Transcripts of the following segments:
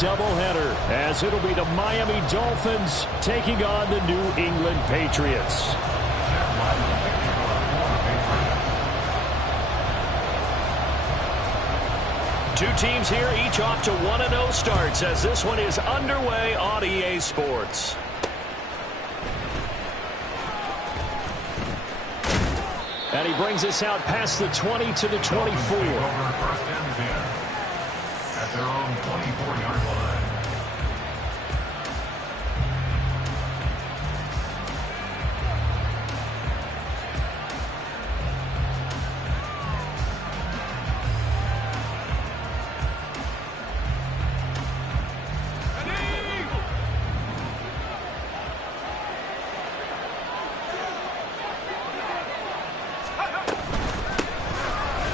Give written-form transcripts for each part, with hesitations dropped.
doubleheader, as it'll be the Miami Dolphins taking on the New England Patriots. Two teams here, each off to 1-0 starts as this one is underway on EA Sports. And he brings us out past the 20 to the 24. At their own 24-yard line.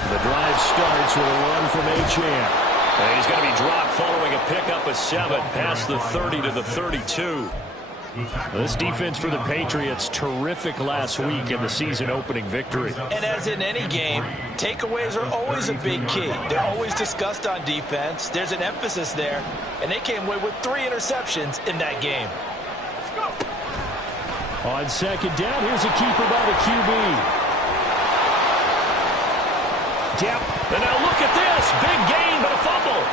The drive starts with a run from Achane. And he's going to be dropped following a pickup of 7 past the 30 to the 32. This defense for the Patriots, terrific last week in the season-opening victory. And as in any game, takeaways are always a big key. They're always discussed on defense. There's an emphasis there, and they came away with 3 interceptions in that game. On second down, here's a keeper by the QB. Yep. And now look at this. Big gain, but a fumble.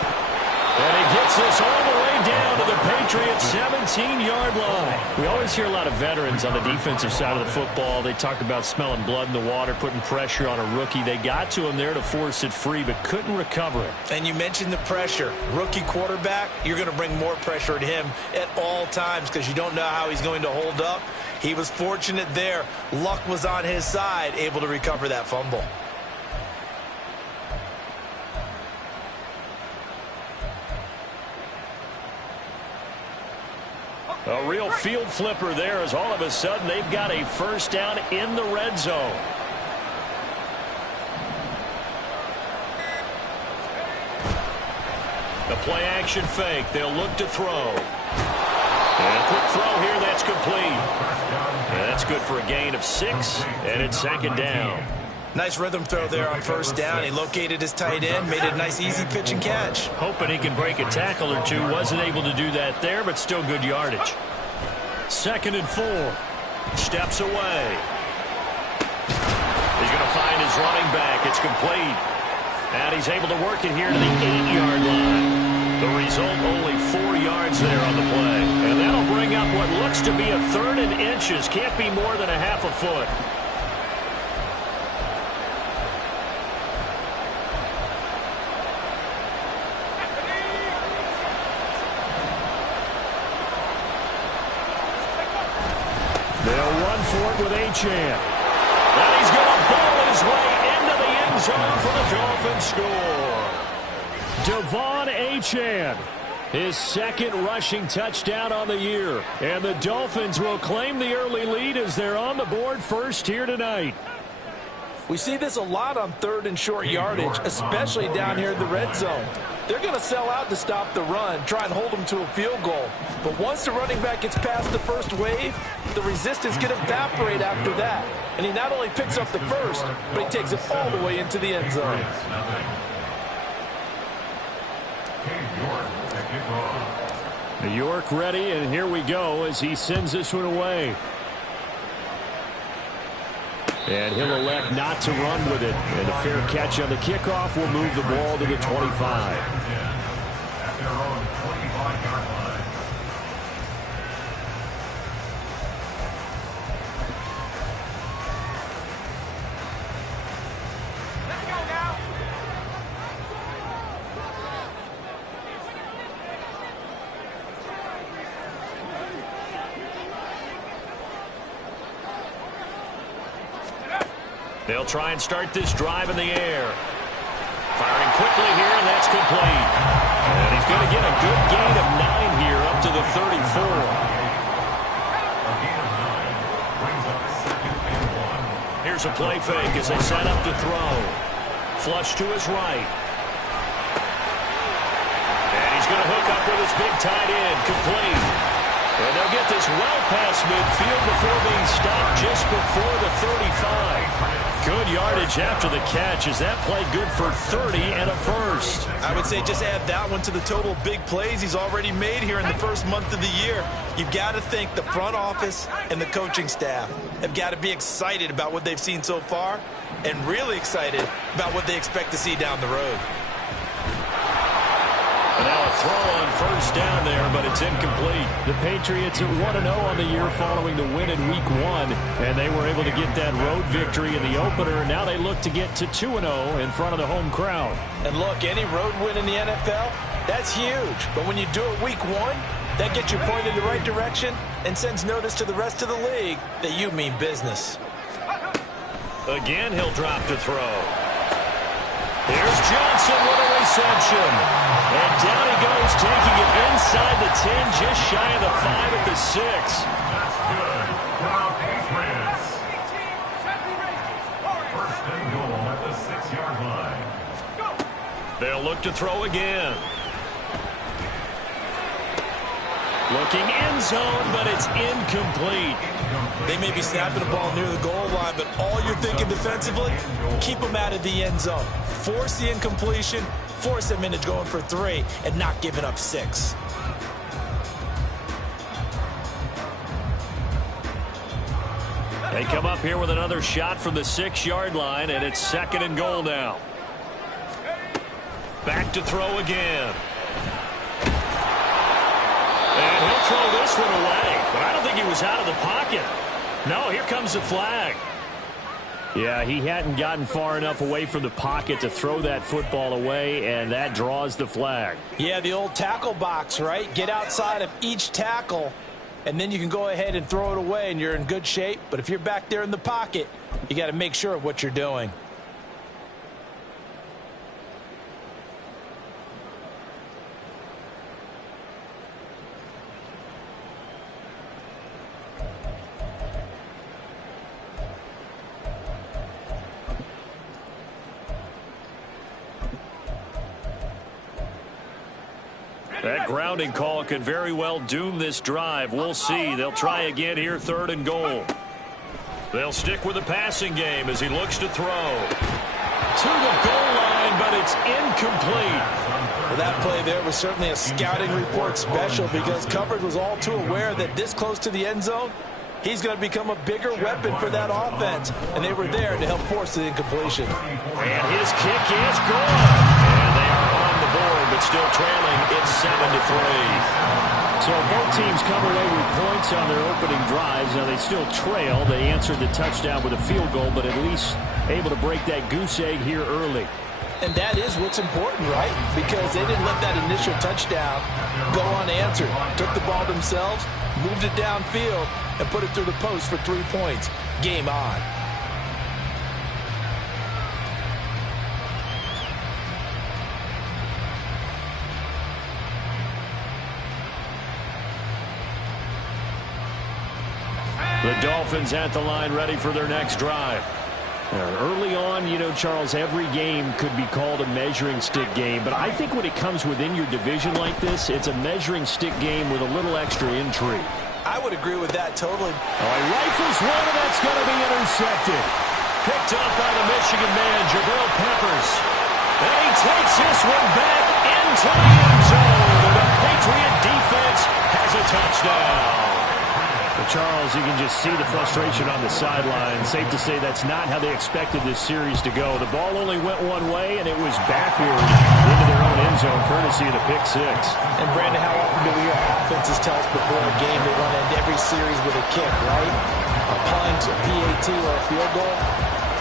And he gets this all the way down to the Patriots' 17-yard line. We always hear a lot of veterans on the defensive side of the football. They talk about smelling blood in the water, putting pressure on a rookie. They got to him there to force it free, but couldn't recover it. And you mentioned the pressure. Rookie quarterback, you're going to bring more pressure at him at all times because you don't know how he's going to hold up. He was fortunate there. Luck was on his side, able to recover that fumble. A real field flipper there as all of a sudden they've got a first down in the red zone. The play action fake. They'll look to throw. And a quick throw here. That's complete. And that's good for a gain of 6. And it's second down. Nice rhythm throw there on first down. He located his tight end, made it a nice easy pitch and catch. Hoping he can break a tackle or two. Wasn't able to do that there, but still good yardage. 2nd and 4. Steps away. He's going to find his running back. It's complete. And he's able to work it here to the 8-yard line. The result, only 4 yards there on the play. And that'll bring up what looks to be a 3rd and inches. Can't be more than a half a foot. They'll run for it with Achane. And he's going to ball his way into the end zone for the Dolphins score. Devon Achane, his 2nd rushing touchdown on the year. And the Dolphins will claim the early lead as they're on the board first here tonight. We see this a lot on 3rd and short yardage, especially down here in the red zone. They're going to sell out to stop the run, try and hold them to a field goal. But once the running back gets past the first wave, the resistance can evaporate after that. And he not only picks up the first, but he takes it all the way into the end zone. New York ready, and here we go as he sends this one away. And he'll elect not to run with it. And a fair catch on the kickoff will move the ball to the 25. At their own 25-yard line. Let's go now. They'll try and start this drive in the air. Firing quickly here, and that's complete. And he's going to get a good gain of 9 here up to the 34. Here's a play fake as they set up to throw. Flush to his right. And he's going to hook up with his big tight end. Complete. And they'll get this well past midfield before being stopped just before the 35. Good yardage after the catch as that play good for 30 and a first. I would say just add that one to the total big plays he's already made here in the first month of the year. You've got to think the front office and the coaching staff have got to be excited about what they've seen so far and really excited about what they expect to see down the road. And now a throw on first down there, but it's incomplete. The Patriots at 1-0 on the year following the win in Week 1, and they were able to get that road victory in the opener, and now they look to get to 2-0 in front of the home crowd. And look, any road win in the NFL, that's huge. But when you do it Week 1, that gets you pointed in the right direction and sends notice to the rest of the league that you mean business. Again, he'll drop to throw. Here's Johnson with a reception. And down he goes, taking it inside the 10, just shy of the 5 at the 6. That's good. Now Patriots. First and goal at the 6-yard line. They'll look to throw again. Looking end zone, but it's incomplete. They may be snapping the ball near the goal line, but all you're thinking defensively, keep them out of the end zone. Force the incompletion, force them into going for 3, and not giving up 6. They come up here with another shot from the 6-yard line, and it's 2nd and goal now. Back to throw again. And he'll throw this one away, but I don't think he was out of the pocket. No, here comes the flag. Yeah, he hadn't gotten far enough away from the pocket to throw that football away, and that draws the flag. Yeah, the old tackle box, right? Get outside of each tackle, and then you can go ahead and throw it away, and you're in good shape. But if you're back there in the pocket, you got to make sure of what you're doing. That grounding call could very well doom this drive. We'll see. They'll try again here, 3rd and goal. They'll stick with the passing game as he looks to throw. To the goal line, but it's incomplete. Well, that play there was certainly a scouting report special because coverage was all too aware that this close to the end zone, he's going to become a bigger weapon for that offense. And they were there to help force the incompletion. And his kick is good. And they are on the board, but still trailing. It's 7-3. So both teams come away with points on their opening drives. Now they still trail. They answered the touchdown with a field goal, but at least able to break that goose egg here early. And that is what's important, right? Because they didn't let that initial touchdown go unanswered. Took the ball themselves, moved it downfield, and put it through the post for 3 points. Game on. The Dolphins at the line ready for their next drive. Early on, you know, Charles, every game could be called a measuring stick game, but I think when it comes within your division like this, it's a measuring stick game with a little extra intrigue. I would agree with that totally. Rifles one, and that's going to be intercepted. Picked up by the Michigan man, Jabril Peppers. And he takes this one back into the end zone. And the Patriot defense has a touchdown. Well, Charles, you can just see the frustration on the sideline. Safe to say that's not how they expected this series to go. The ball only went one way, and it was backward into their own end zone, courtesy of the pick 6. And, Brandon, how often do we hear offenses tell us before a game they want to end every series with a kick, right? A punt, a PAT, or a field goal.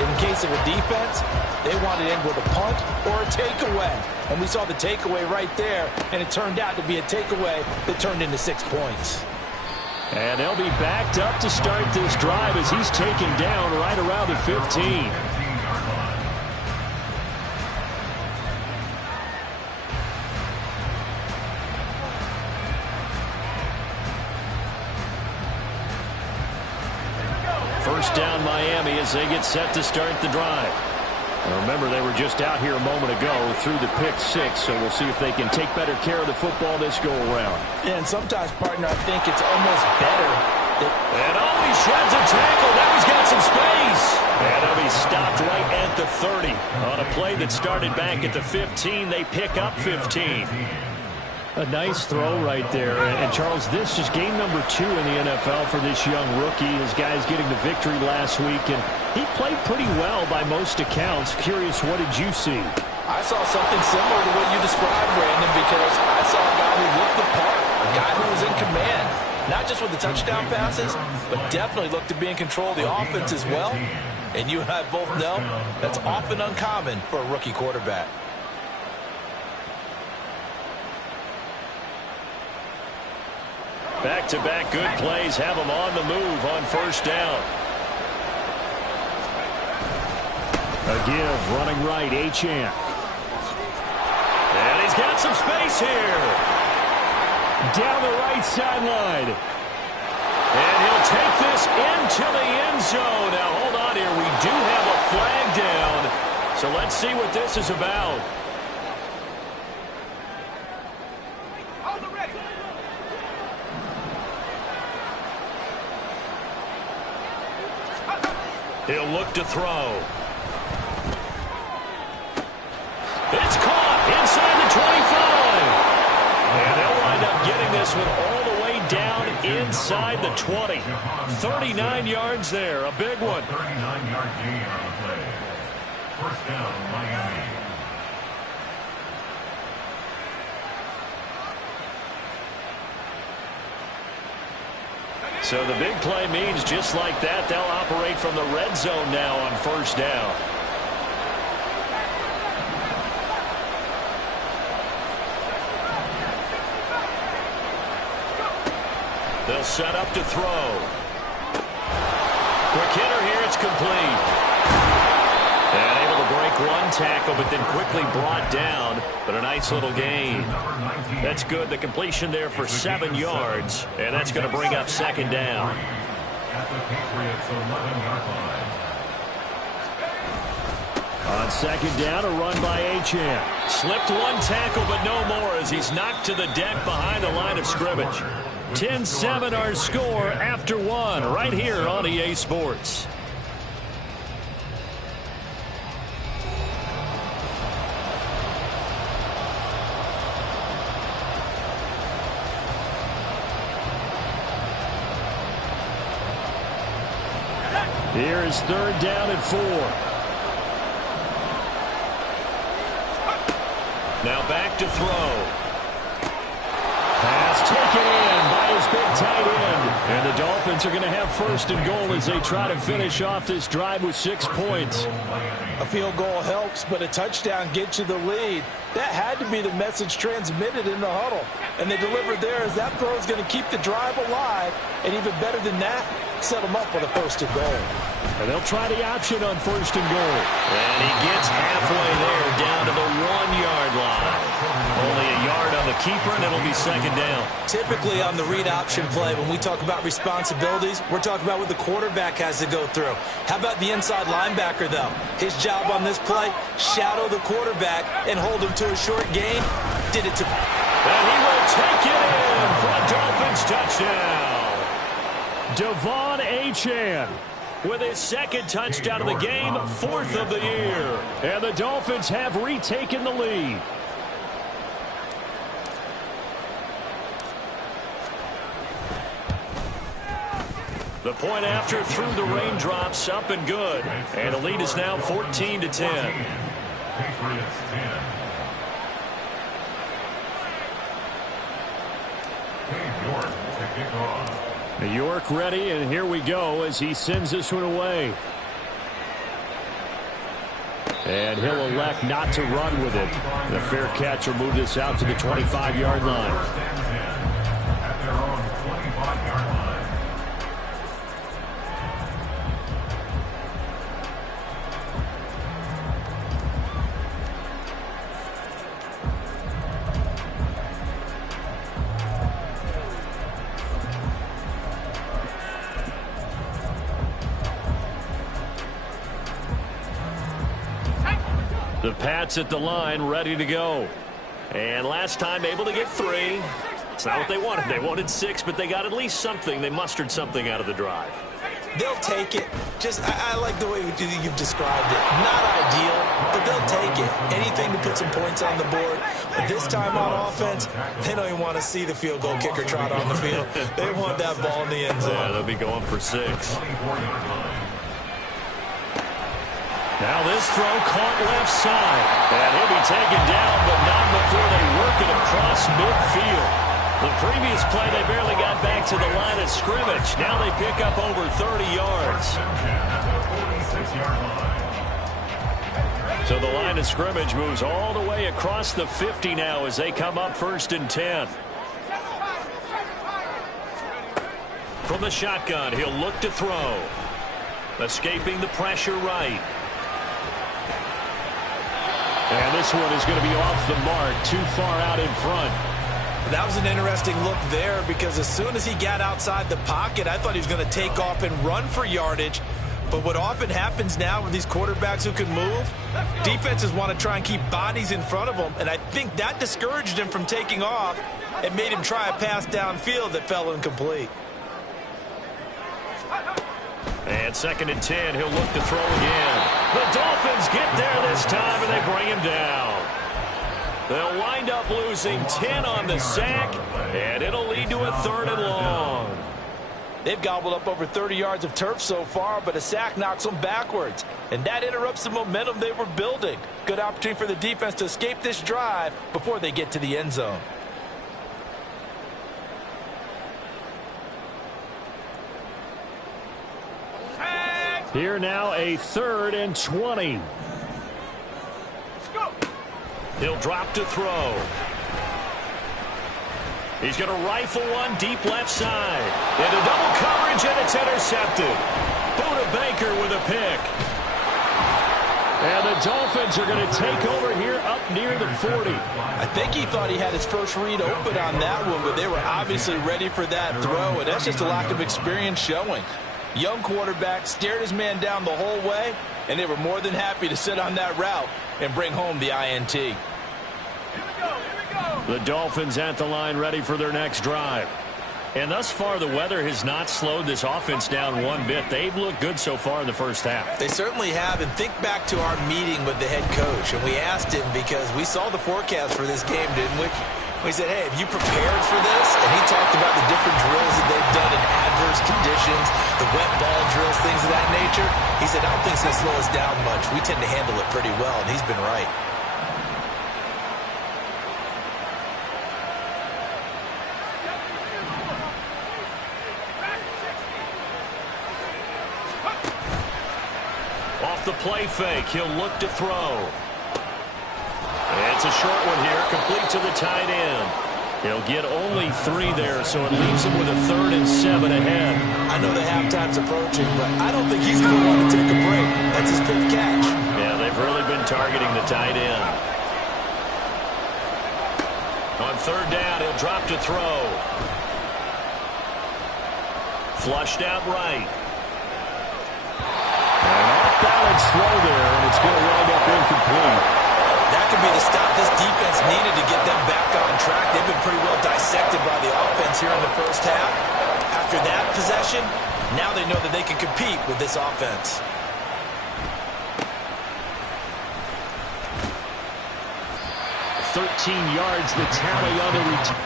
In case of a defense, they want to end with a punt or a takeaway. And we saw the takeaway right there, and it turned out to be a takeaway that turned into 6 points. And they'll be backed up to start this drive as he's taken down right around the 15. First down Miami as they get set to start the drive. Remember, they were just out here a moment ago through the pick six, so we'll see if they can take better care of the football this go-around. Yeah, and sometimes, partner, I think it's almost better. And he sheds a tackle. Now he's got some space. And he'll be stopped right at the 30. On a play that started back at the 15, they pick up 15. A nice throw right there. And Charles, this is game number 2 in the NFL for this young rookie. His guys getting the victory last week, and he played pretty well by most accounts. Curious, what did you see? I saw something similar to what you described, Brandon, because I saw a guy who looked the part, a guy who was in command, not just with the touchdown passes, but definitely looked to be in control of the offense as well. And you and I both know that's often uncommon for a rookie quarterback. Back-to-back good plays have him on the move on first down. A give, running right, Achane. And he's got some space here. Down the right sideline. And he'll take this into the end zone. Now, hold on here. We do have a flag down. So let's see what this is about. He'll look to throw. It's caught inside the 25. And they'll wind up getting this one all the way down inside the 20. 39 yards there, a big one. 39-yard gain on the play. First down, Miami. So the big play means just like that, they'll operate from the red zone now on first down. They'll set up to throw. Quick hitter here, it's complete. And able to break one tackle, but then quickly brought down. But a nice little gain. That's good. The completion there for 7 yards. And that's going to bring up second down. At the Patriots' 11-yard line. On second down, a run by Achane. Slipped one tackle, but no more as he's knocked to the deck behind the line of scrimmage. 10-7 our score after one right here on EA Sports. Here is third down and 4. Now back to throw. Pass taken in by his big tight end. And the Dolphins are going to have first and goal as they try to finish off this drive with 6 points. A field goal helps, but a touchdown gets you the lead. That had to be the message transmitted in the huddle. And they delivered there as that throw is going to keep the drive alive. And even better than that, set them up with a first and goal. And they'll try the option on first and goal. And he gets halfway there down to the 1-yard line. Only a yard on the keeper, and it'll be second down. Typically on the read option play, when we talk about responsibilities, we're talking about what the quarterback has to go through. How about the inside linebacker, though? His job on this play, shadow the quarterback and hold him to a short gain. Did it to... And he will take it in for a Dolphins touchdown. Devon Achane with his second touchdown of the game, 4th of the year. And the Dolphins have retaken the lead. The point after through the raindrops, up and good. And the lead is now 14-10. Patriots 10. York to kick off. York ready, and here we go as he sends this one away. And he'll elect not to run with it. The fair catch will move this out to the 25-yard line. At their own 25-yard line. The Pats at the line, ready to go. And last time able to get 3. It's not what they wanted. They wanted 6, but they got at least something. They mustered something out of the drive. They'll take it. I like the way you've described it. Not ideal, but they'll take it. Anything to put some points on the board. But this time on offense, they don't even want to see the field goal kicker trot on the field. They want that ball in the end zone. Yeah, they'll be going for 6. Now this throw caught left side. And he'll be taken down, but not before they work it across midfield. The previous play, they barely got back to the line of scrimmage. Now they pick up over 30 yards. So the line of scrimmage moves all the way across the 50 now as they come up 1st and 10. From the shotgun, he'll look to throw. Escaping the pressure right. And this one is going to be off the mark, too far out in front. That was an interesting look there because as soon as he got outside the pocket, I thought he was going to take off and run for yardage. But what often happens now with these quarterbacks who can move, defenses want to try and keep bodies in front of them, and I think that discouraged him from taking off and made him try a pass downfield that fell incomplete. And 2nd and 10, he'll look to throw again. The Dolphins get there this time, and they bring him down. They'll wind up losing 10 on the sack, and it'll lead to a 3rd and long. They've gobbled up over 30 yards of turf so far, but a sack knocks them backwards, and that interrupts the momentum they were building. Good opportunity for the defense to escape this drive before they get to the end zone. Here now a 3rd and 20. He'll drop to throw. He's going to rifle one deep left side. Into double coverage, and it's intercepted. Buda Baker with a pick. And the Dolphins are going to take over here up near the 40. I think he thought he had his first read open on that one, but they were obviously ready for that throw, and that's just a lack of experience showing. Young quarterback stared his man down the whole way, and they were more than happy to sit on that route and bring home the INT. The Dolphins at the line ready for their next drive. And thus far, the weather has not slowed this offense down one bit. They've looked good so far in the first half. They certainly have. And think back to our meeting with the head coach. And we asked him because we saw the forecast for this game, didn't we? We said, hey, have you prepared for this? And he talked about the different drills that they've done in adverse conditions, the wet ball drills, things of that nature. He said, I don't think it's going to slow us down much. We tend to handle it pretty well, and he's been right. Off the play fake, he'll look to throw. It's a short one here, complete to the tight end. He'll get only 3 there, so it leaves him with a 3rd and 7 ahead. I know the halftime's approaching, but I don't think he's going to want to take a break. That's his 5th catch. Yeah, they've really been targeting the tight end. On 3rd down, he'll drop to throw. Flushed out right. An off-balance throw there, and it's going to wind up incomplete. That could be the stop this defense needed to get them back on track. They've been pretty well dissected by the offense here in the first half. After that possession, now they know that they can compete with this offense. $13 yards, the tally on the return.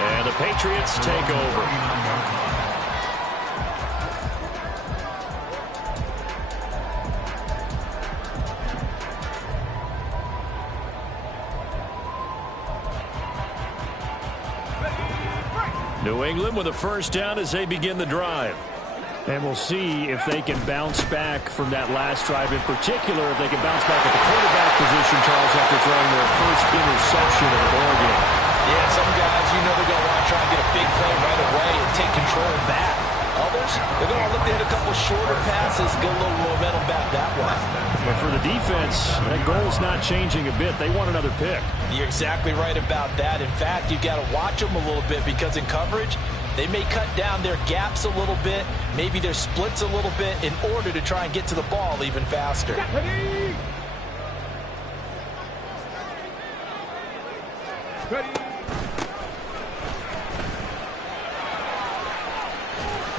And the Patriots take over. New England with a 1st down as they begin the drive. And we'll see if they can bounce back from that last drive, in particular, if they can bounce back at the quarterback position, Charles, after throwing their first interception of the ball game. Yeah, some guys, they're going to want to try and get a big play right away and take control back. Others, they're going to look to hit a couple shorter passes, get a little momentum back that way. But for the defense, that goal's not changing a bit. They want another pick. You're exactly right about that. In fact, you've got to watch them a little bit because in coverage, they may cut down their gaps a little bit, maybe their splits a little bit in order to try and get to the ball even faster.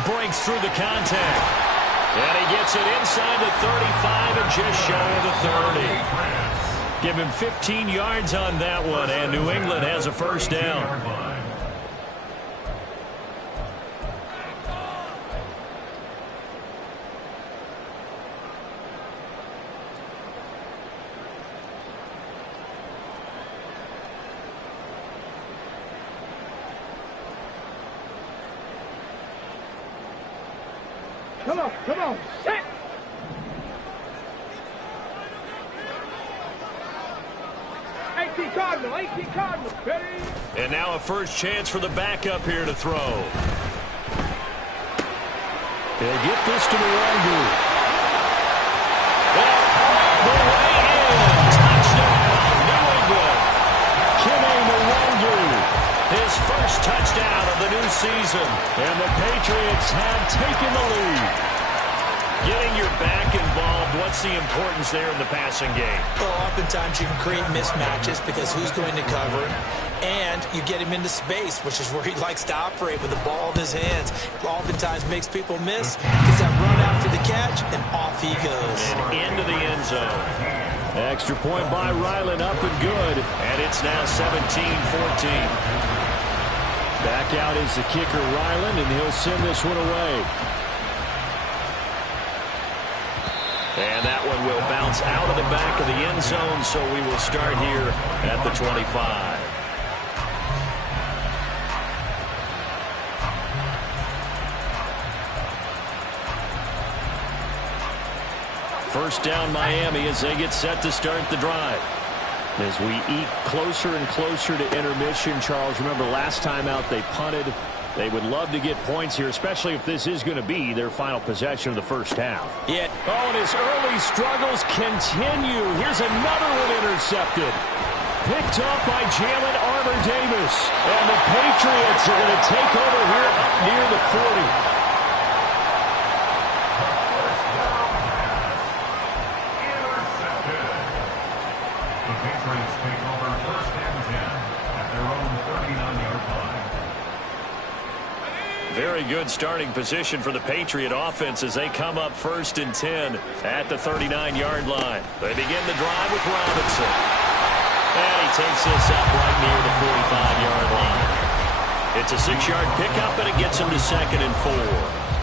Breaks through the contact. And he gets it inside the 35 and just shy of the 30. Give him 15 yards on that one, and New England has a first down. Come on, set! $18 Cardinal, ready? And now a first chance for the backup here to throw. They get this to Mwangu. All the way in. Touchdown, New England. Kime Mwangu. His first touchdown of the new season. And the Patriots have taken the lead. Getting your back involved, what's the importance there in the passing game? Well, oftentimes you can create mismatches because who's going to cover him, and you get him into space, which is where he likes to operate with the ball in his hands. Oftentimes makes people miss, gets that run after the catch, and off he goes. And into the end zone. Extra point by Ryland, up and good, and it's now 17-14. Back out is the kicker, Ryland, and he'll send this one away. And that one will bounce out of the back of the end zone, so we will start here at the 25. First down Miami as they get set to start the drive. As we eat closer and closer to intermission, Charles, remember last time out they punted. They would love to get points here, especially if this is going to be their final possession of the first half. Yeah. Oh, and his early struggles continue. Here's another one intercepted. Picked up by Jalen Armour-Davis. And the Patriots are going to take over here up near the 40. Very good starting position for the Patriot offense as they come up 1st and 10 at the 39-yard line. They begin the drive with Robinson. And he takes this up right near the 45-yard line. It's a 6-yard pickup, and it gets him to 2nd and 4.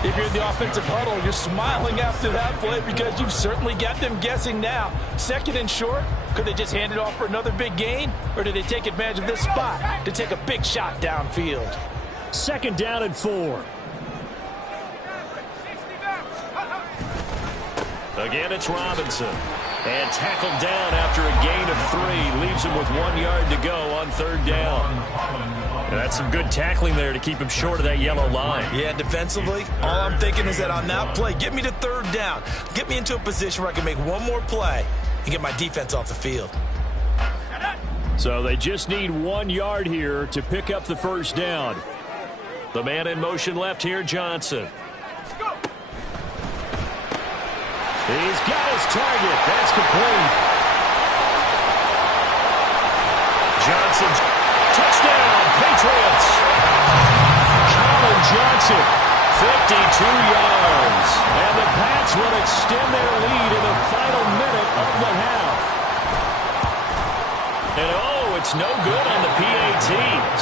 If you're in the offensive huddle, you're smiling after that play because you've certainly got them guessing now. 2nd and short, could they just hand it off for another big gain? Or did they take advantage of this spot to take a big shot downfield? 2nd down and 4. Again, it's Robinson. And tackled down after a gain of 3. Leaves him with 1 yard to go on 3rd down. And that's some good tackling there to keep him short of that yellow line. Yeah, defensively, all I'm thinking is that on that play, get me to 3rd down. Get me into a position where I can make one more play and get my defense off the field. So they just need 1 yard here to pick up the first down. The man in motion left here, Johnson. He's got his target. That's complete. Johnson's touchdown, Patriots. Colin Johnson, 52 yards. And the Pats will extend their lead in the final minute of the half. And oh, it's no good on the PAT,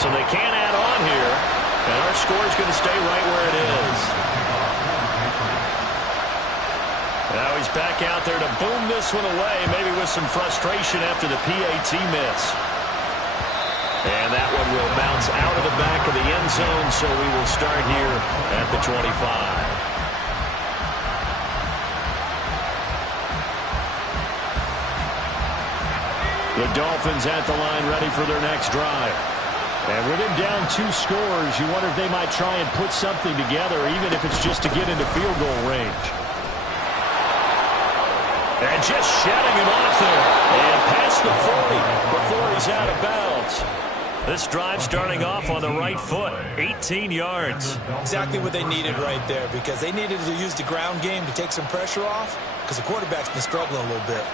so they can't add on here. And our score's going to stay right where it is. Now he's back out there to boom this one away, maybe with some frustration after the PAT miss. And that one will bounce out of the back of the end zone, so we will start here at the 25. The Dolphins at the line ready for their next drive. And with him down 2 scores, you wonder if they might try and put something together, even if it's just to get into field goal range. And just shutting him off there. And past the 40 before he's out of bounds. This drive starting off on the right foot. 18 yards. Exactly what they needed right there, because they needed to use the ground game to take some pressure off, because the quarterback's been struggling a little bit.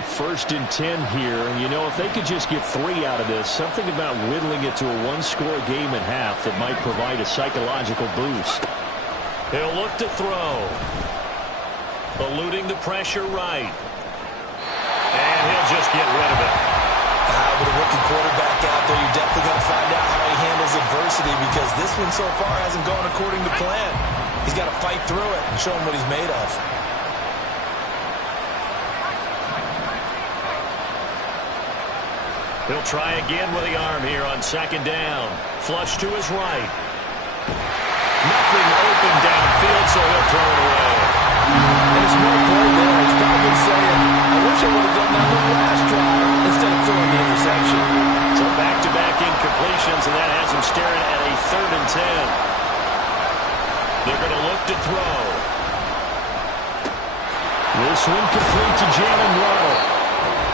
A 1st and 10 here. And, you know, if they could just get 3 out of this, something about whittling it to a 1-score game at half that might provide a psychological boost. He'll look to throw. Eluding the pressure right. And he'll just get rid of it. With a rookie quarterback out there, you're definitely going to find out how he handles adversity, because this one so far hasn't gone according to plan. He's got to fight through it and show him what he's made of. He'll try again with the arm here on 2nd down. Flush to his right. Nothing open downfield, so he'll throw it away. There's no play there. He's probably saying, I wish I would have done that on the last drive instead of throwing the interception. So back-to-back incompletions, and that has him staring at a 3rd and 10. They're going to look to throw. This one complete to Jalen Waddle.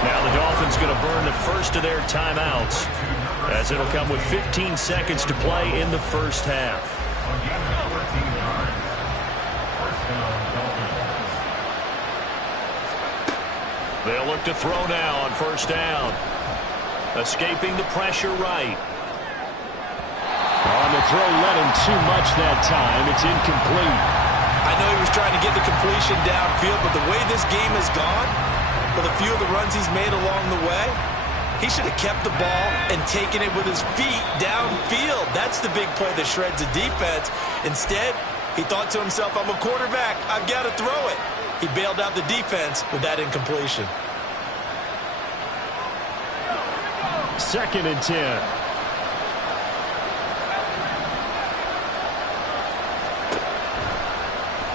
Now the Dolphins going to burn the first of their timeouts, as it'll come with 15 seconds to play in the first half. They'll look to throw now on 1st down. Escaping the pressure right. On the throw, let him too much that time. It's incomplete. I know he was trying to get the completion downfield, but the way this game has gone, with a few of the runs he's made along the way, he should have kept the ball and taken it with his feet downfield. That's the big play that shreds the defense. Instead, he thought to himself, I'm a quarterback. I've got to throw it. He bailed out the defense with that incompletion. 2nd and 10.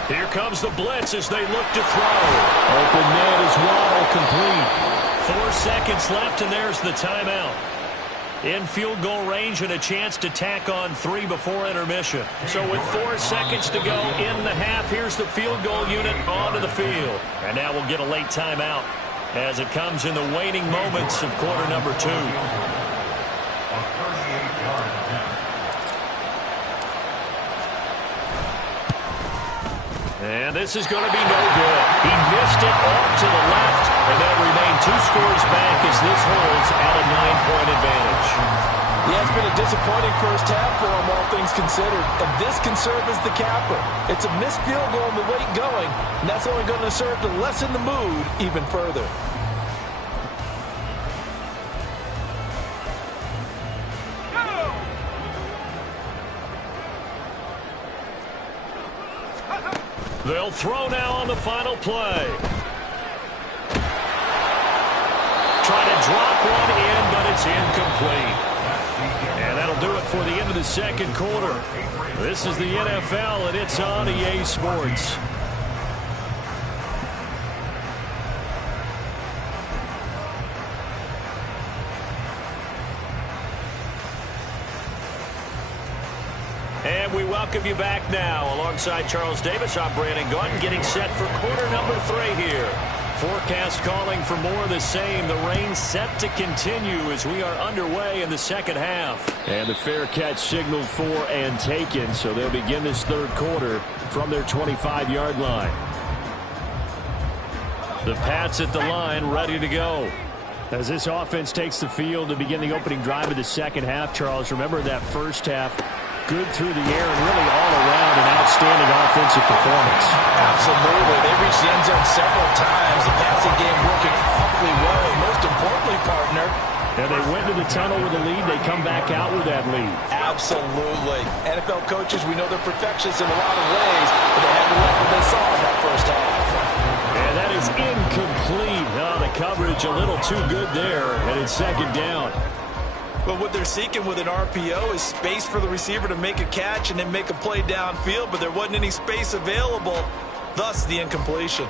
Here comes the blitz as they look to throw. Open man is Waddle, complete. 4 seconds left, and there's the timeout. In field goal range and a chance to tack on 3 before intermission. So with 4 seconds to go in the half, here's the field goal unit onto the field. And now we'll get a late timeout as it comes in the waning moments of quarter number 2. And this is going to be no good. He missed it off to the left, and they'll remain 2 scores back as this holds at a 9-point advantage. Yeah, it's been a disappointing first half for him, all things considered, and this can serve as the capper. It's a missed field goal in the late going, and that's only going to serve to lessen the mood even further. They'll throw now on the final play. Try to drop one in, but it's incomplete. And that'll do it for the end of the 2nd quarter. This is the NFL, and it's on EA Sports. And we welcome you back now. Alongside Charles Davis, I'm Brandon Gordon, getting set for quarter number 3 here. Forecast calling for more of the same. The rain set to continue as we are underway in the 2nd half. And the fair catch signaled for and taken, so they'll begin this 3rd quarter from their 25-yard line. The Pats at the line, ready to go. As this offense takes the field to begin the opening drive of the 2nd half, Charles, remember that first half, good through the air and really all around an outstanding offensive performance. Absolutely. They reached the end zone several times. The passing game working awfully well. And most importantly, partner, and they went to the tunnel with a lead. They come back out with that lead. Absolutely. NFL coaches, we know they're perfectionists in a lot of ways, but they had to like what they saw in that first half. And that is incomplete. Oh, the coverage a little too good there, and it's 2nd down. But what they're seeking with an RPO is space for the receiver to make a catch and then make a play downfield, but there wasn't any space available, thus the incompletion.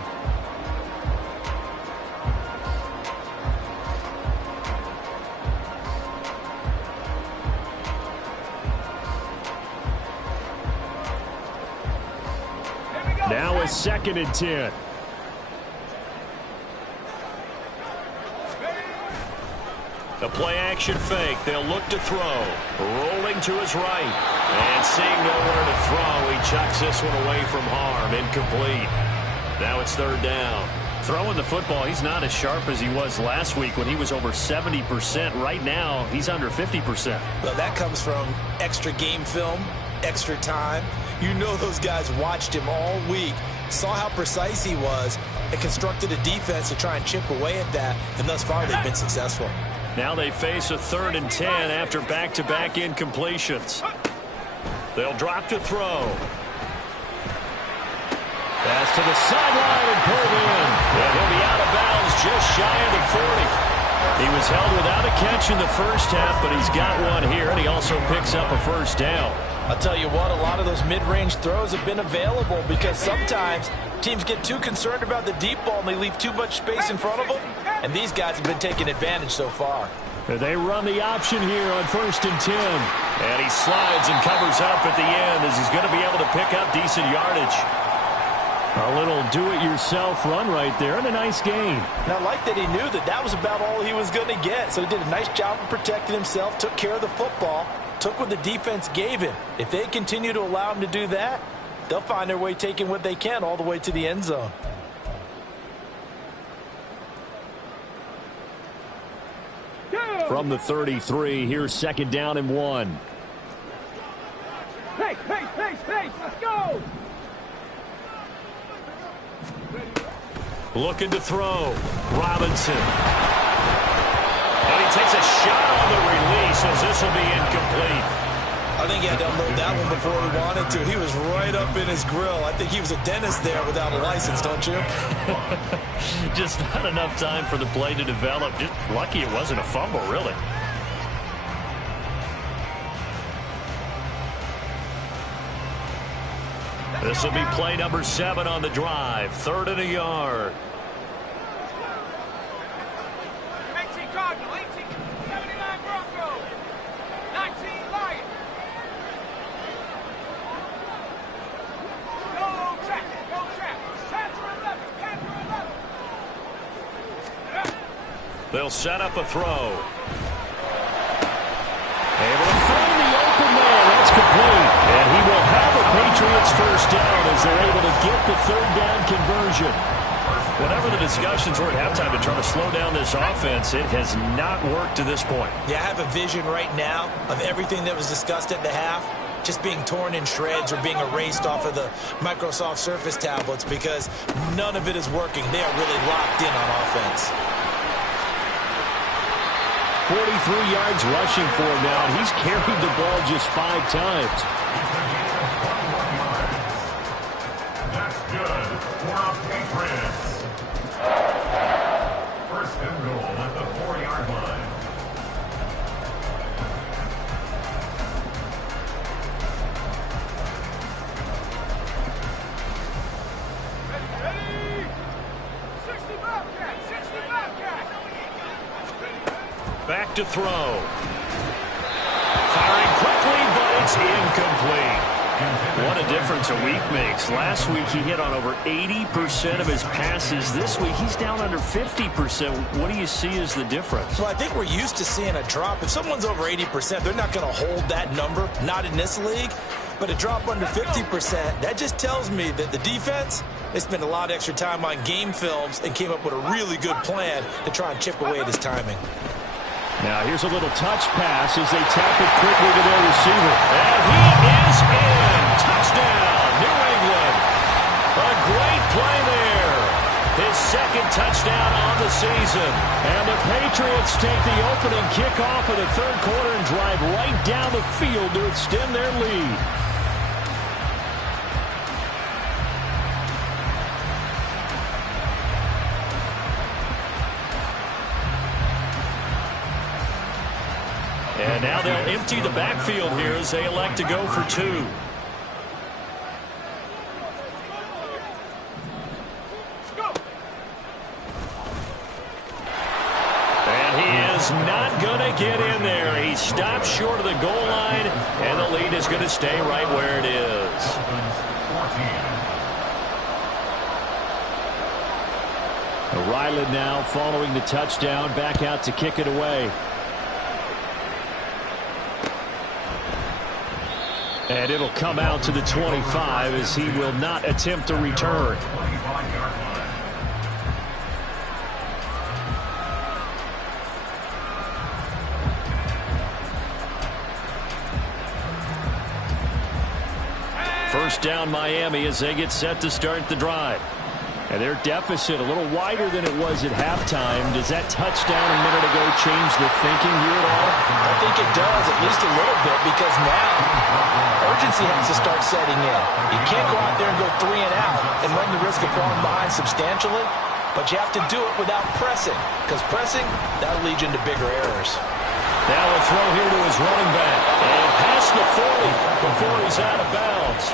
a 2nd and 10. A play-action fake. They'll look to throw. Rolling to his right. And seeing nowhere to throw, he chucks this one away from harm. Incomplete. Now it's 3rd down. Throwing the football, he's not as sharp as he was last week when he was over 70%. Right now, he's under 50%. Well, that comes from extra game film, extra time. You know those guys watched him all week, saw how precise he was, and constructed a defense to try and chip away at that, and thus far they've been successful. Now they face a 3rd and 10 after back-to-back incompletions. They'll drop to throw. Pass to the sideline and pulled in. And he'll be out of bounds just shy of the 40. He was held without a catch in the first half, but he's got one here, and he also picks up a 1st down. I'll tell you what, a lot of those mid-range throws have been available because sometimes teams get too concerned about the deep ball and they leave too much space in front of them, and these guys have been taking advantage so far. They run the option here on 1st and 10. And he slides and covers up at the end as he's going to be able to pick up decent yardage. A little do-it-yourself run right there and a nice gain. And I like that he knew that that was about all he was going to get, so he did a nice job of protecting himself, took care of the football, took what the defense gave him. If they continue to allow him to do that, they'll find their way taking what they can all the way to the end zone. From the 33, here's 2nd down and 1. Hey, let's go! Looking to throw. Robinson. And he takes a shot on the release as this will be incomplete. I think he had to unload that one before he wanted to. He was right up in his grill. I think he was a dentist there without a license, don't you? Just not enough time for the play to develop. Just lucky it wasn't a fumble, really. This will be play number 7 on the drive. 3rd and a yard. 18 Cardinal, 18, 79 Bronco, 19 Lion. Go track, Panther 11. They'll set up a throw. Able to find the open man. That's complete. And he will have a Patriots 1st down as they're able to get the 3rd down conversion. Whatever the discussions were at halftime to try to slow down this offense, it has not worked to this point. Yeah, I have a vision right now of everything that was discussed at the half just being torn in shreds or being erased off of the Microsoft Surface tablets because none of it is working. They are really locked in on offense. 43 yards rushing for him now, and he's carried the ball just 5 times. That's good for a Patriots. 1st and goal at the 4-yard line. Ready? 60 Bobcat, 60 Bobcat. Back to throw. Firing quickly, but it's incomplete. What a difference a week makes. Last week he hit on over 80% of his passes. This week he's down under 50%. What do you see as the difference? Well, I think we're used to seeing a drop. If someone's over 80%, they're not going to hold that number, not in this league. But a drop under 50%, that just tells me that the defense, they spent a lot of extra time on game films and came up with a really good plan to try and chip away at his timing. Now here's a little touch pass as they tap it quickly to their receiver. And he is in. Touchdown, New England. A great play there. His 2nd touchdown on the season. And the Patriots take the opening kickoff of the 3rd quarter and drive right down the field to extend their lead. And now they'll empty the backfield here as they elect to go for 2. And he is not going to get in there. He stops short of the goal line, and the lead is going to stay right where it is. Ryland now following the touchdown, back out to kick it away. And it'll come out to the 25 as he will not attempt a return. First down Miami as they get set to start the drive. And their deficit a little wider than it was at halftime. Does that touchdown a minute ago change the thinking here at all? I think it does, at least a little bit, because now urgency has to start setting in. You can't go out there and go 3 and out and run the risk of falling behind substantially, but you have to do it without pressing, because pressing, that'll lead you into bigger errors. Now a throw here to his running back. And past the 40 before he's out of bounds.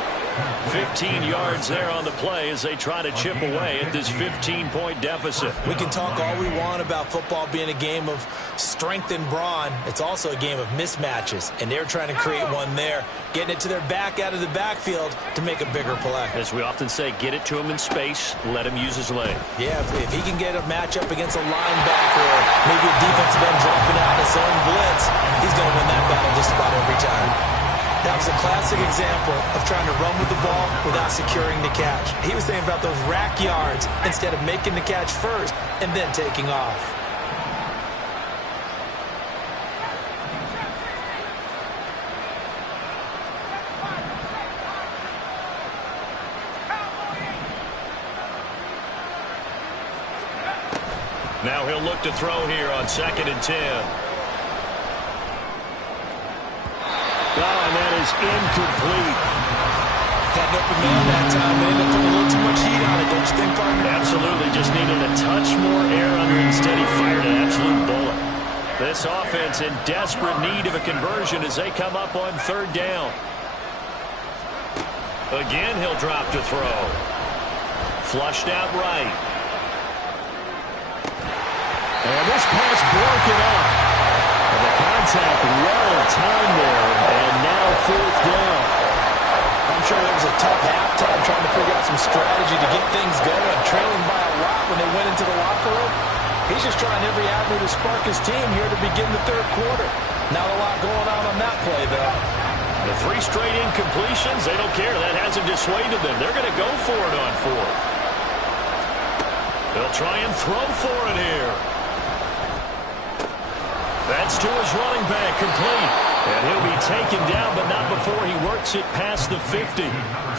15 yards there on the play as they try to chip away at this 15-point deficit. We can talk all we want about football being a game of strength and brawn. It's also a game of mismatches, and they're trying to create one there, getting it to their back out of the backfield to make a bigger play. As we often say, get it to him in space, let him use his leg. Yeah, if he can get a matchup against a linebacker or maybe a defensive end dropping out in his own blitz, he's going to win that battle just about every time. That was a classic example of trying to run with the ball without securing the catch. He was thinking about those rack yards instead of making the catch first and then taking off. Now he'll look to throw here on 2nd and 10. And that is incomplete. Had an open man that time, but ended up putting a little too much heat on it, don't you think, partner? Absolutely. Just needed a touch more air under it. Instead, he fired an absolute bullet. This offense in desperate need of a conversion as they come up on 3rd down. Again, he'll drop to throw. Flushed out right. And this pass broken up. And the contact well timed there, and now 4th down. I'm sure there was a tough halftime trying to figure out some strategy to get things going, trailing by a lot when they went into the locker room. He's just trying every avenue to spark his team here to begin the 3rd quarter. Not a lot going on that play, though. The 3 straight incompletions, they don't care. That hasn't dissuaded them. They're going to go for it on 4th. They'll try and throw for it here. That's to his running back, complete. And he'll be taken down, but not before he works it past the 50.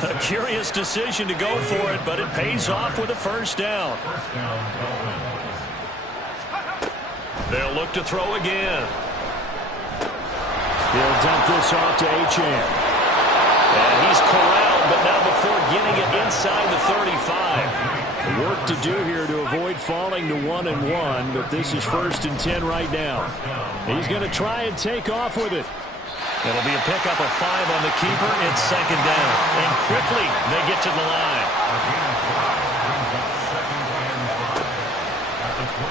A curious decision to go for it, but it pays off with a 1st down. They'll look to throw again. He'll dump this off to Achane. And he's corralled, but not before getting it inside the 35. Work to do here to avoid falling to 1-1, but this is 1st and 10 right now. He's going to try and take off with it. It'll be a pickup of 5 on the keeper. It's 2nd down. And quickly they get to the line.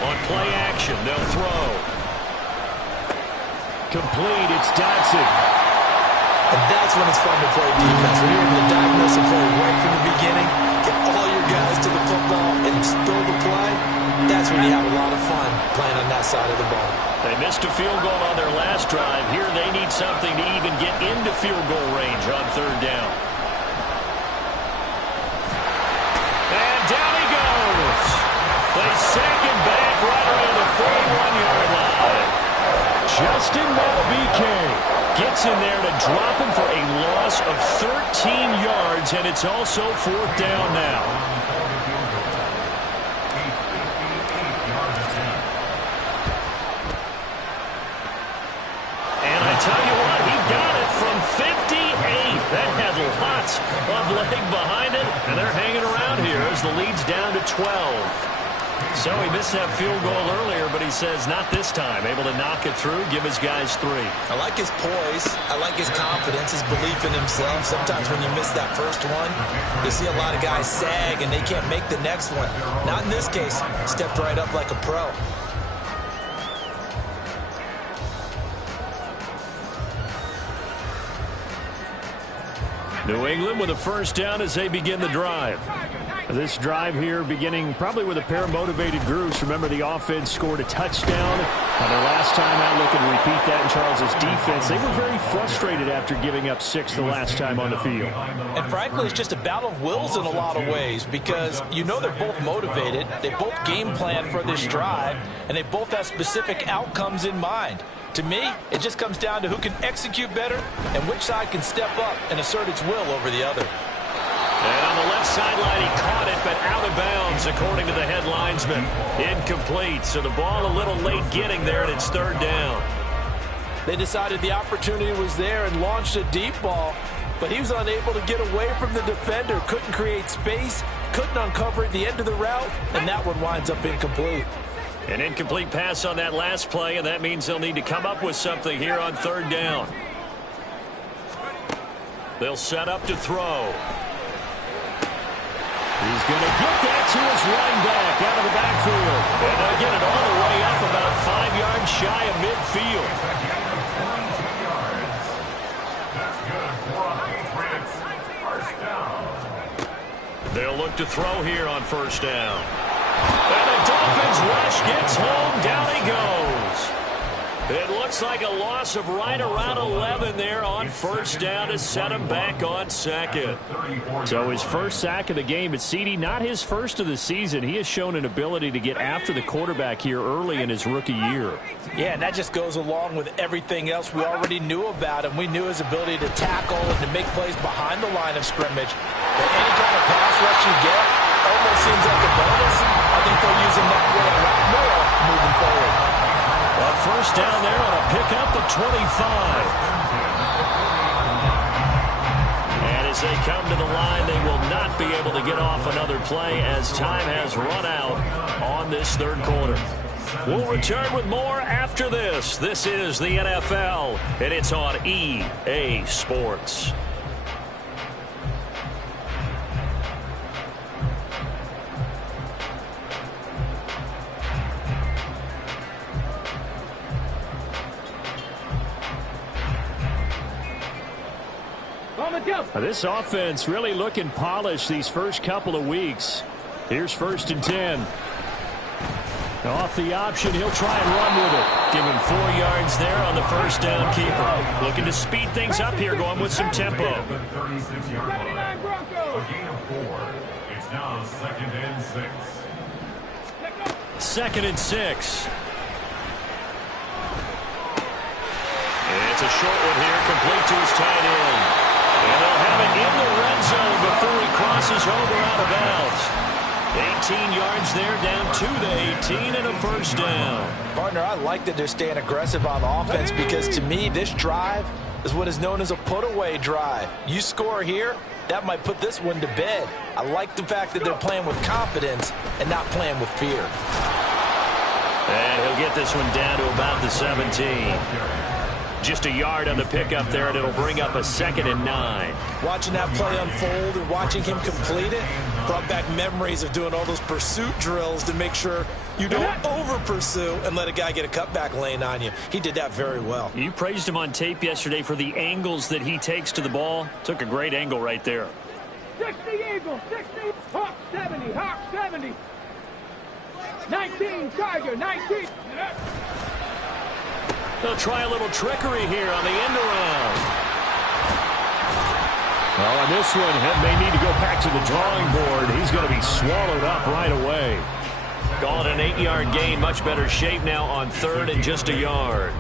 On play action, they'll throw. Complete, it's Dotson. And that's when it's fun to play defense. When you're able to diagnose a play right from the beginning, get all your guys to the football and explode the play, that's when you have a lot of fun playing on that side of the ball. They missed a field goal on their last drive. Here they need something to even get into field goal range on 3rd down. And down he goes. They sack him back right around the 41-yard line. Justin Malabike gets in there to drop him for a loss of 13 yards, and it's also 4th down now. And I tell you what, he got it from 58. That had lots of leg behind it, and they're hanging around here as the lead's down to 12. So he missed that field goal earlier, but he says not this time. Able to knock it through, give his guys 3. I like his poise. I like his confidence, his belief in himself. Sometimes when you miss that first one, you see a lot of guys sag and they can't make the next one. Not in this case. Stepped right up like a pro. New England with a 1st down as they begin the drive. This drive here beginning probably with a pair of motivated groups. Remember, the offense scored a touchdown. Their last time out, looking to repeat that in Charles's defense. They were very frustrated after giving up 6 the last time on the field. And frankly, it's just a battle of wills in a lot of ways because you know they're both motivated. They both game plan for this drive, and they both have specific outcomes in mind. To me, it just comes down to who can execute better and which side can step up and assert its will over the other. And on the left sideline, he caught it, but out of bounds, according to the head linesman. Incomplete, so the ball a little late getting there, and it's 3rd down. They decided the opportunity was there and launched a deep ball, but he was unable to get away from the defender, couldn't create space, couldn't uncover at the end of the route, and that one winds up incomplete. An incomplete pass on that last play, and that means they'll need to come up with something here on 3rd down. They'll set up to throw. He's going to get that to his running back out of the backfield. And they'll get it all the way up about 5 yards shy of midfield. That's good for a Patriots first down. They'll look to throw here on 1st down. And the Dolphins rush gets home. Down he goes. It looks like a loss of right around 11 there on 1st down to set him back on 2nd. So his first sack of the game, but CD, not his first of the season. He has shown an ability to get after the quarterback here early in his rookie year. Yeah, and that just goes along with everything else we already knew about him. We knew his ability to tackle and to make plays behind the line of scrimmage. But any kind of pass rush you get almost seems like a bonus. I think they'll use him that way a lot more moving forward. A 1st down there on a pickup at 25. And as they come to the line, they will not be able to get off another play as time has run out on this 3rd quarter. We'll return with more after this. This is the NFL, and it's on EA Sports. This offense really looking polished these first couple of weeks. Here's 1st and 10. Off the option, he'll try and run with it. Give him 4 yards there on the 1st down keeper. Looking to speed things up here, going with some tempo. 36-yard line. A gain of 4. It's now 2nd and 6. 2nd and 6. It's a short one here, complete to his tight end. And they'll have it in the red zone before he crosses over out of bounds. 18 yards there, down to the 18 and a 1st down. Partner, I like that they're staying aggressive on offense because to me, this drive is what is known as a put-away drive. You score here, that might put this one to bed. I like the fact that they're playing with confidence and not playing with fear. And he'll get this one down to about the 17. Just a yard on the pickup there, and it'll bring up a 2nd and 9. Watching that play unfold and watching him complete it brought back memories of doing all those pursuit drills to make sure you don't over-pursue and let a guy get a cutback lane on you. He did that very well. You praised him on tape yesterday for the angles that he takes to the ball. Took a great angle right there. 60 Eagle, 60, Hawk 70, Hawk 70. 19, Tiger, 19. They'll try a little trickery here on the end around. Well, on this one, may need to go back to the drawing board. He's going to be swallowed up right away. Call it an 8-yard gain. Much better shape now on 3rd and just a yard.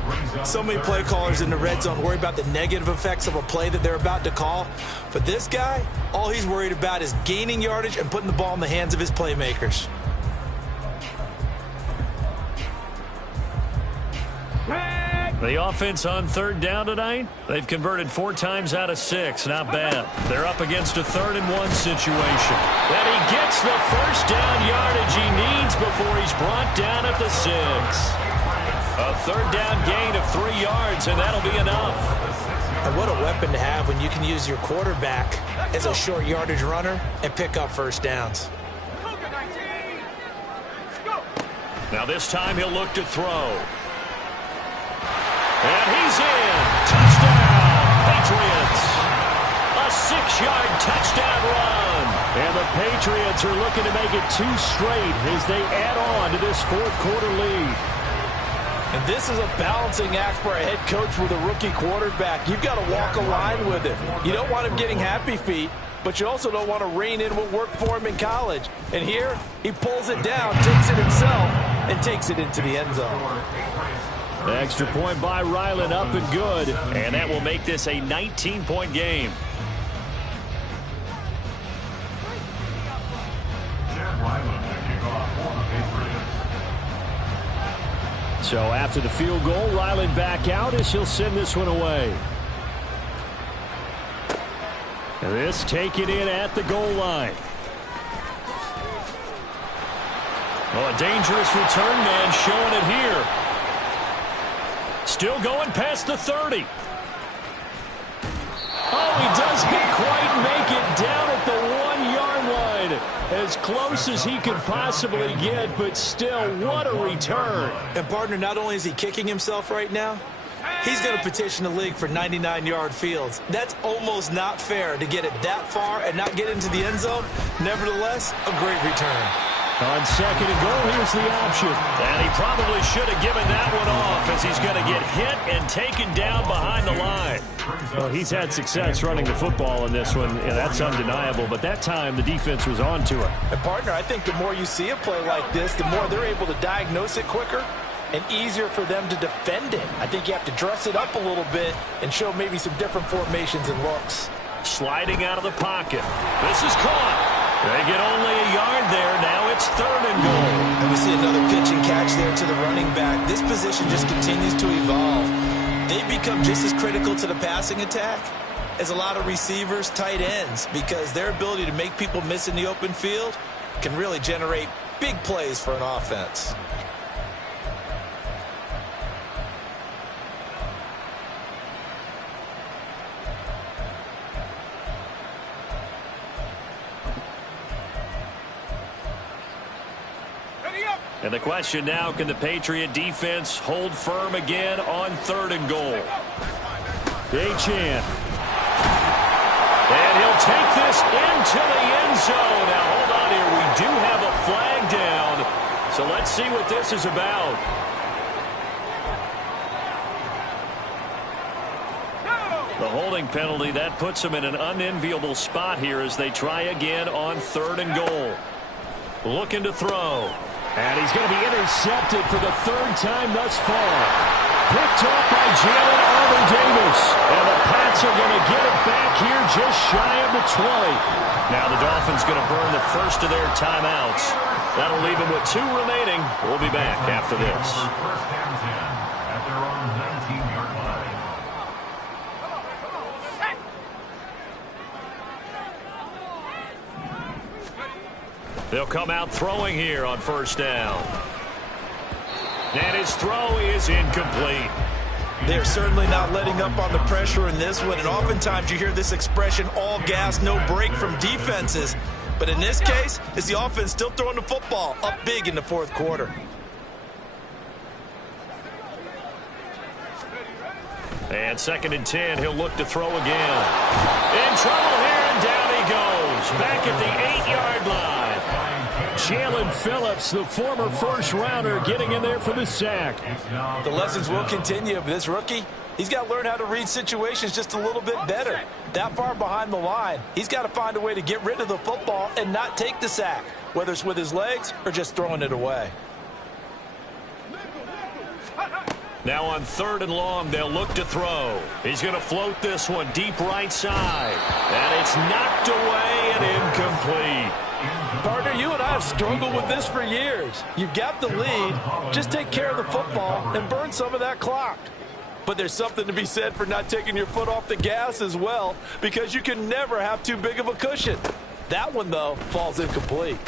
So many play callers in the red zone worry about the negative effects of a play that they're about to call. But this guy, all he's worried about is gaining yardage and putting the ball in the hands of his playmakers. The offense on 3rd down tonight, they've converted 4 times out of 6. Not bad. They're up against a 3rd and 1 situation. And he gets the 1st down yardage he needs before he's brought down at the 6. A 3rd down gain of 3 yards, and that'll be enough. And what a weapon to have when you can use your quarterback as a short yardage runner and pick up 1st downs. Now this time he'll look to throw. And he's in. Touchdown, Patriots. A 6-yard touchdown run. And the Patriots are looking to make it 2 straight as they add on to this fourth-quarter lead. And this is a balancing act for a head coach with a rookie quarterback. You've got to walk a line with it. You don't want him getting happy feet, but you also don't want to rein in what worked for him in college. And here, he pulls it down, takes it himself, and takes it into the end zone. The extra point by Ryland up and good. And that will make this a 19-point game. So after the field goal, Ryland back out as he'll send this one away. And this taken in at the goal line. Well, a dangerous return man showing it here. Still going past the 30. Oh, he doesn't quite make it down at the 1-yard line. As close as he could possibly get, but still, what a return. And, partner, not only is he kicking himself right now, he's going to petition the league for 99-yard fields. That's almost not fair to get it that far and not get into the end zone. Nevertheless, a great return. On second and goal, here's the option. And he probably should have given that one off as he's going to get hit and taken down behind the line. Well, he's had success running the football in this one, and that's undeniable. But that time, the defense was on to it. And, partner, I think the more you see a play like this, the more they're able to diagnose it quicker and easier for them to defend it. I think you have to dress it up a little bit and show maybe some different formations and looks. Sliding out of the pocket. This is caught. They get only a yard there. Now it's 3rd and goal. And we see another pitch and catch there to the running back. This position just continues to evolve. They become just as critical to the passing attack as a lot of receivers, tight ends, because their ability to make people miss in the open field can really generate big plays for an offense. And the question now, can the Patriot defense hold firm again on 3rd and goal? Achane. And he'll take this into the end zone. Now, hold on here. We do have a flag down. So let's see what this is about. The holding penalty, that puts them in an unenviable spot here as they try again on 3rd and goal. Looking to throw. And he's going to be intercepted for the 3rd time thus far. Picked up by Jalen Armour-Davis. And the Pats are going to get it back here just shy of the 20. Now the Dolphins going to burn the first of their timeouts. That'll leave them with 2 remaining. We'll be back after this. First and 10 at their own 19-yard line. They'll come out throwing here on 1st down. And his throw is incomplete. They're certainly not letting up on the pressure in this one, and oftentimes you hear this expression, all gas, no break from defenses. But in this case, it's the offense still throwing the football up big in the 4th quarter. And 2nd and 10, he'll look to throw again. In trouble here, and down he goes. Back at the 8-yard line. Jalen Phillips, the former first-rounder, getting in there for the sack. The lessons will continue, but this rookie, he's got to learn how to read situations just a little bit better. That far behind the line, he's got to find a way to get rid of the football and not take the sack, whether it's with his legs or just throwing it away. Now on 3rd and long, they'll look to throw. He's going to float this one deep right side. And it's knocked away and incomplete. Partner, you and I have struggled with this for years. You've got the lead. Just take care of the football and burn some of that clock. But there's something to be said for not taking your foot off the gas as well, because you can never have too big of a cushion. That one, though, falls incomplete.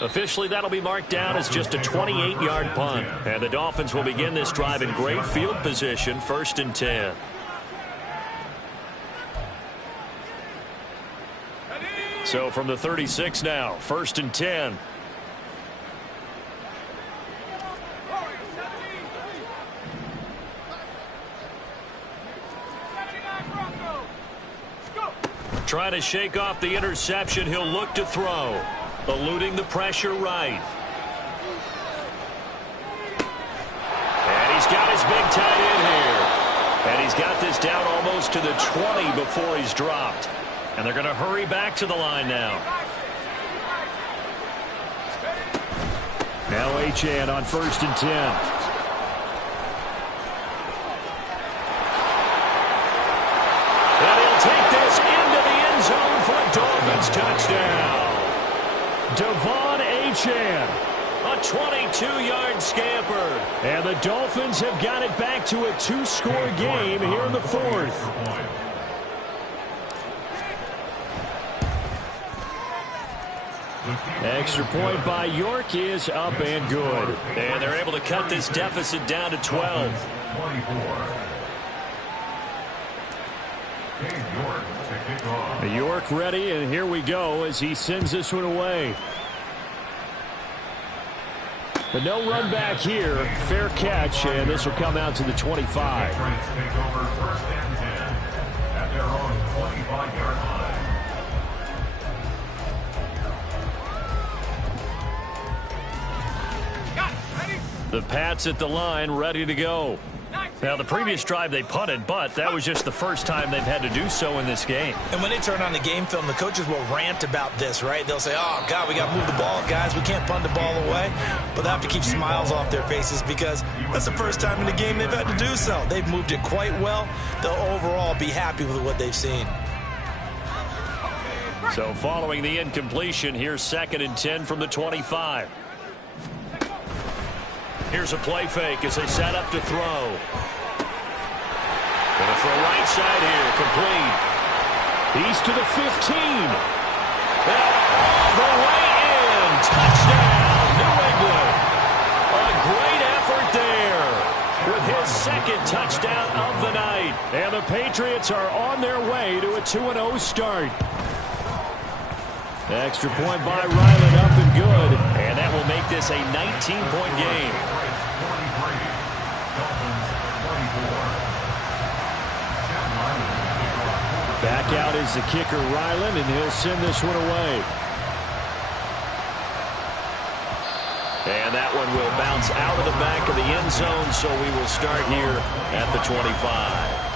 Officially, that'll be marked down as just a 28-yard punt. And the Dolphins will begin this drive in great field position, 1st and 10. So from the 36 now, 1st and 10. Trying to shake off the interception. He'll look to throw. Eluding the pressure right. And he's got his big tight end here. And he's got this down almost to the 20 before he's dropped. And they're going to hurry back to the line now. Now Achane on 1st and 10. And he'll take this into the end zone for a Dolphins touchdown. Devon Achane. A 22-yard scamper. And the Dolphins have got it back to a 2-score game here in the 4th. Extra point by York is up and good. And they're able to cut this deficit down to 12. 24. York ready, and here we go as he sends this one away. But no run back here. Fair catch, and this will come out to the 25. Take over 1st and 10 at their own 25-yard line. The Pats at the line, ready to go. Now, the previous drive they punted, but that was just the first time they've had to do so in this game. And when they turn on the game film, the coaches will rant about this, right? They'll say, oh, God, we got to move the ball, guys. We can't punt the ball away. But they have to keep smiles off their faces because that's the first time in the game they've had to do so. They've moved it quite well. They'll overall be happy with what they've seen. So following the incompletion, here's 2nd and 10 from the 25. Here's a play fake as they set up to throw. Going to throw right side here, complete. He's to the 15. And all the way in. Touchdown, New England. A great effort there with his 2nd touchdown of the night. And the Patriots are on their way to a 2-0 start. Extra point by Ryland, up and good. And that will make this a 19-point game. Back out is the kicker, Ryland, and he'll send this one away. And that one will bounce out of the back of the end zone, so we will start here at the 25.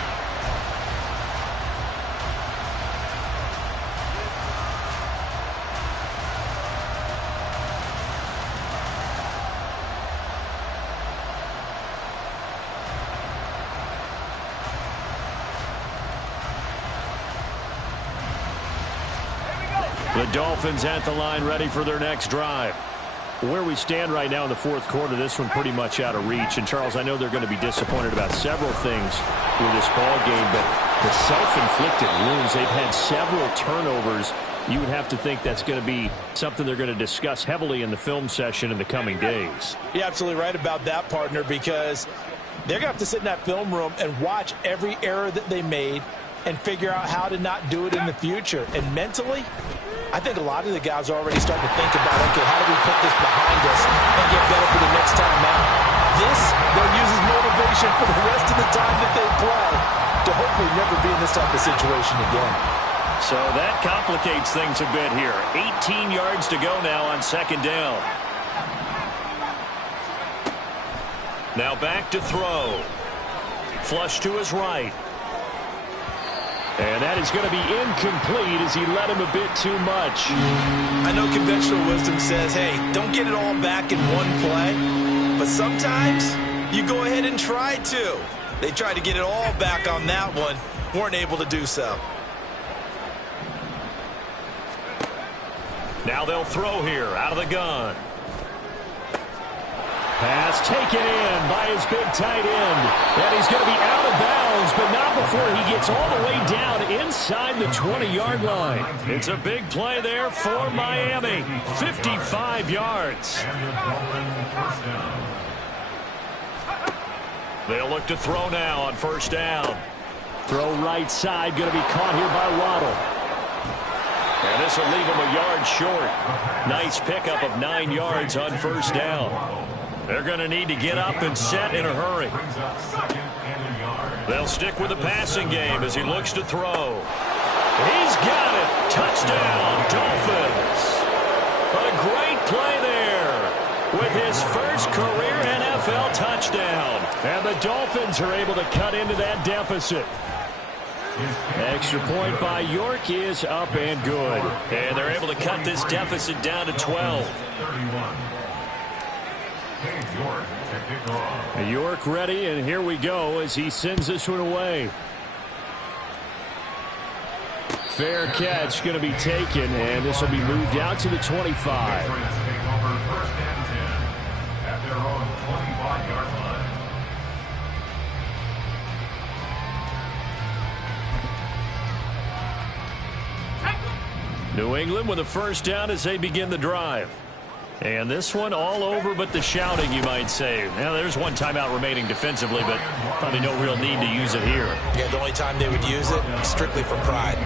The Dolphins at the line ready for their next drive. Where we stand right now in the 4th quarter, this one pretty much out of reach. And, Charles, I know they're going to be disappointed about several things with this ball game, but the self-inflicted wounds, they've had several turnovers. You would have to think that's going to be something they're going to discuss heavily in the film session in the coming days. You're absolutely right about that, partner, because they're going to have to sit in that film room and watch every error that they made and figure out how to not do it in the future. And mentally, I think a lot of the guys are already starting to think about, okay, how do we put this behind us and get better for the next time out? This, they'll use as motivation for the rest of the time that they play to hopefully never be in this type of situation again. So that complicates things a bit here. 18 yards to go now on 2nd down. Now back to throw. Flush to his right. And that is going to be incomplete as he led him a bit too much. I know conventional wisdom says, hey, don't get it all back in one play. But sometimes you go ahead and try to. They tried to get it all back on that one. Weren't able to do so. Now they'll throw here out of the gun. Pass taken in by his big tight end. And he's going to be out of bounds, but not before he gets all the way down inside the 20-yard line. It's a big play there for Miami. 55 yards. They'll look to throw now on 1st down. Throw right side, going to be caught here by Waddle. And this will leave him a yard short. Nice pickup of 9 yards on 1st down. They're going to need to get up and set in a hurry. They'll stick with the passing game as he looks to throw. He's got it. Touchdown, Dolphins. A great play there with his first career NFL touchdown. And the Dolphins are able to cut into that deficit. Extra point by York is up and good. And they're able to cut this deficit down to 12. 31. York to kick off. York ready, and here we go as he sends this one away. Fair catch going to be taken, and this will be moved out to the 25. Take over first and 10 at their own 25-yard line. New England with a first down as they begin the drive. And this one all over but the shouting, you might say. Now, there's one timeout remaining defensively, but probably no real need to use it here. Yeah, the only time they would use it, strictly for pride.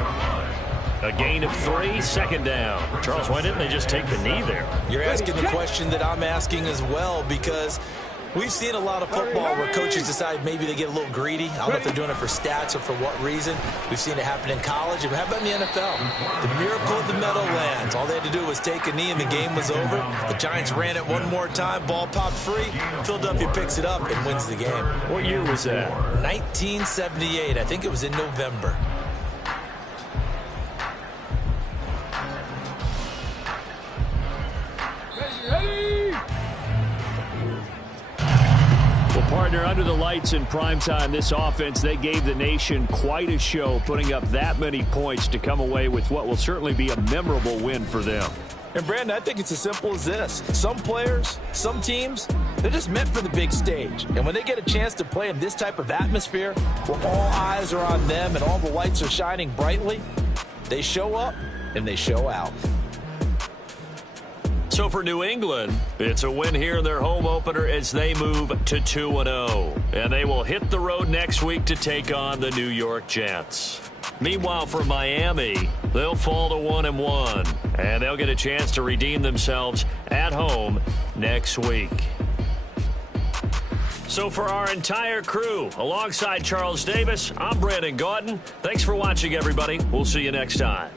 A gain of 3, second down. Charles, why didn't they just take the knee there? You're asking the question that I'm asking as well, because we've seen a lot of football where coaches decide maybe they get a little greedy. I don't know if they're doing it for stats or for what reason. We've seen it happen in college. And how about in the NFL? The miracle of the Meadowlands. All they had to do was take a knee and the game was over. The Giants ran it one more time. Ball popped free. Philadelphia picks it up and wins the game. What year was that? 1978. I think it was in November. Partner, under the lights in primetime, this offense, they gave the nation quite a show, putting up that many points to come away with what will certainly be a memorable win for them. And, Brandon, I think it's as simple as this. Some players, some teams, they're just meant for the big stage. And when they get a chance to play in this type of atmosphere, where all eyes are on them and all the lights are shining brightly, they show up and they show out. So for New England, it's a win here in their home opener as they move to 2-0. And they will hit the road next week to take on the New York Jets. Meanwhile, for Miami, they'll fall to 1-1. And they'll get a chance to redeem themselves at home next week. So for our entire crew, alongside Charles Davis, I'm Brandon Gaudin. Thanks for watching, everybody. We'll see you next time.